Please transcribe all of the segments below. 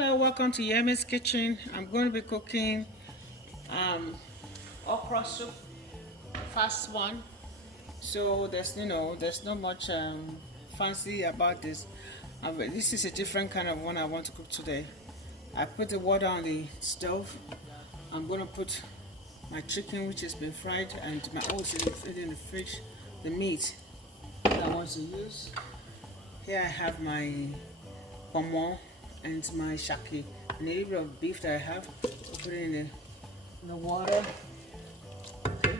Hello, welcome to Yemizkitchen. I'm going to be cooking okra soup, fast one. So there's not much fancy about this. This is a different kind of one I want to cook today. I put the water on the stove. I'm going to put my chicken, which has been fried, and my oats in the fridge. The meat that I want to use. Here I have my Pomo and my Saki, and a little bit of beef that I have. I'll put it in the water. Okay.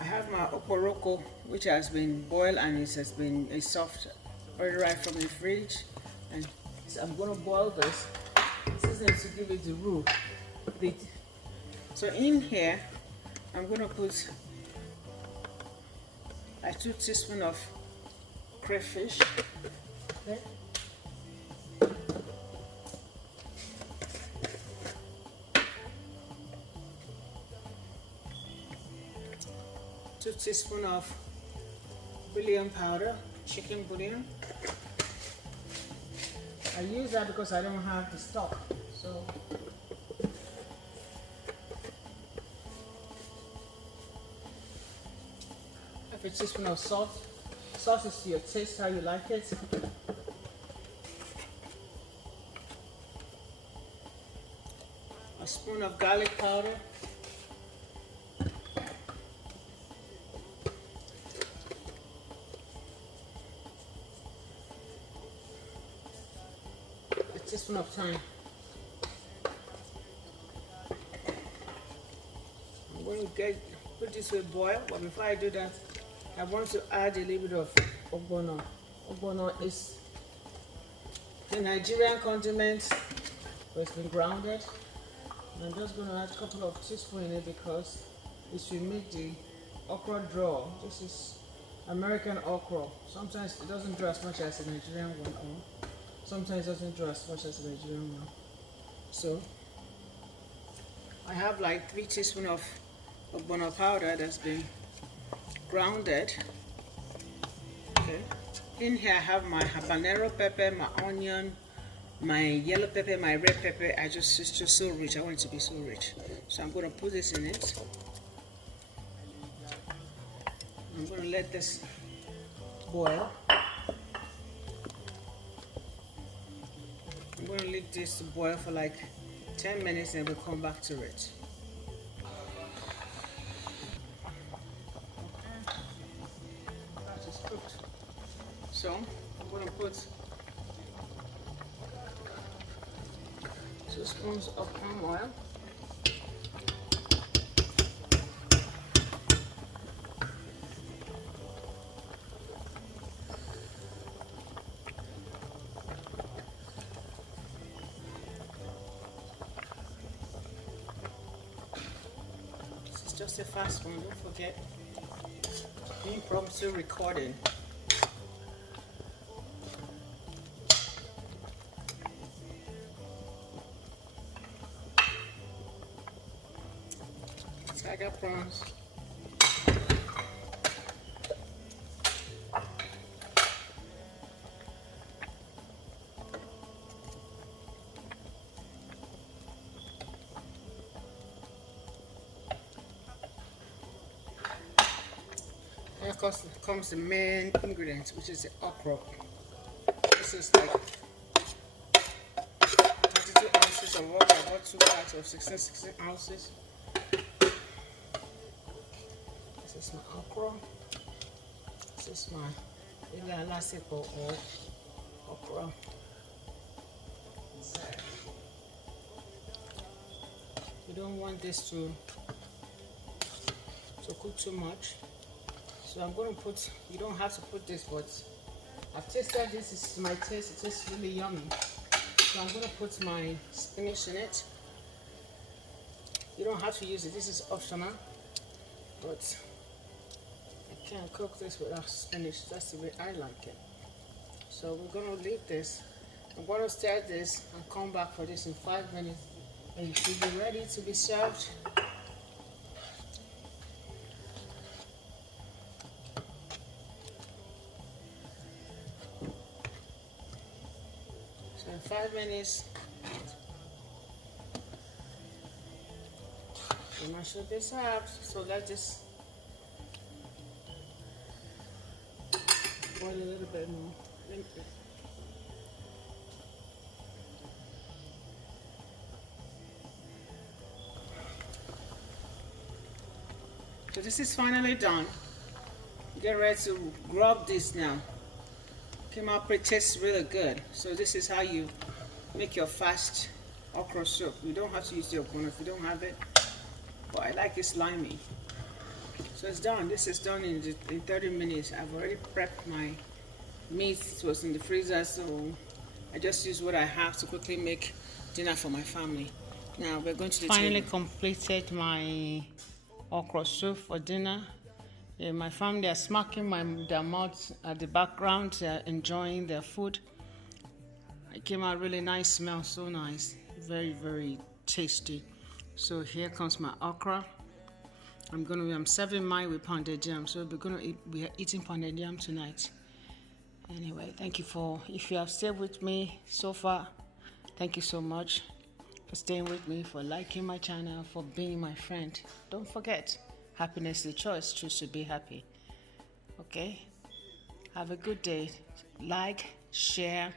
I have my Okro, which has been boiled and it has been soft right from the fridge, and so I'm going to boil this. This is to give it the roux bit. So in here, I'm going to put like 2 teaspoons of crayfish. Okay. 2 teaspoons of bouillon powder, chicken bouillon. I use that because I don't have the stock. So a teaspoon of salt. Salt is to your taste, how you like it. A spoon of garlic powder. A teaspoon of thyme. I'm going to put this with boil, but before I do that, I want to add a little bit of ogbono. Ogbono is the Nigerian condiment, but it's been grounded. And I'm just going to add a couple of teaspoons in it because it will make the okra draw. This is American okra. Sometimes it doesn't draw as much as the Nigerian one, or sometimes it doesn't draw as much as the Nigerian one. So I have like 3 teaspoons of ogbono powder that's been grounded. Okay. In here I have my habanero pepper, my onion, my yellow pepper, my red pepper. It's just so rich. I want it to be so rich. So I'm going to put this in it. I'm going to let this boil. I'm going to leave this to boil for like 10 minutes and we'll come back to it. So I'm going to put 2 spoons of palm oil. This is just a fast one, don't forget. Being prompt to recording. I got prawns. And of course comes the main ingredient, which is the okra. This is like 22 ounces of okra. I bought 2 packs of 16 ounces. This is my okra. This is my elastic or okra. You don't want this to cook too much. So I'm going to put, you don't have to put this, but I've tasted this, is my taste, it tastes really yummy. So I'm going to put my spinach in it. You don't have to use it, this is optional, but I can't cook this without spinach. That's the way I like it. So we're going to leave this. I'm going to stir this and come back for this in 5 minutes. And it should be ready to be served. So in 5 minutes, dinner should be served. So let's just boil a little bit more. So this is finally done. Get ready to grub this now. Came out it tastes really good. So this is how you make your fast okra soup. You don't have to use the okra if you don't have it, but I like it slimy. So it's done. This is done in 30 minutes. I've already prepped my meat. It was in the freezer, so I just used what I have to quickly make dinner for my family. Now we're going to finally completed my okra soup for dinner. Yeah, my family are smacking their mouths at the background. They're enjoying their food. It came out really nice, smells so nice, very, very tasty. So here comes my okra. I'm serving mine with pounded yam. So we are eating pounded yam tonight. Anyway, thank you if you have stayed with me so far, thank you so much for staying with me, for liking my channel, for being my friend. Don't forget, happiness is the choice. Choose to be happy. Okay? Have a good day. Like, share,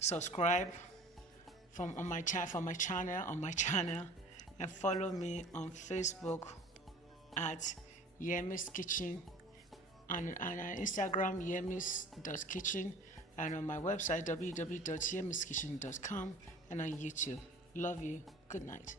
subscribe from my channel, and follow me on Facebook at Yemizkitchen, and on Instagram yemis.kitchen, and on my website www.yemizkitchen.com, and on YouTube. Love you. Good night.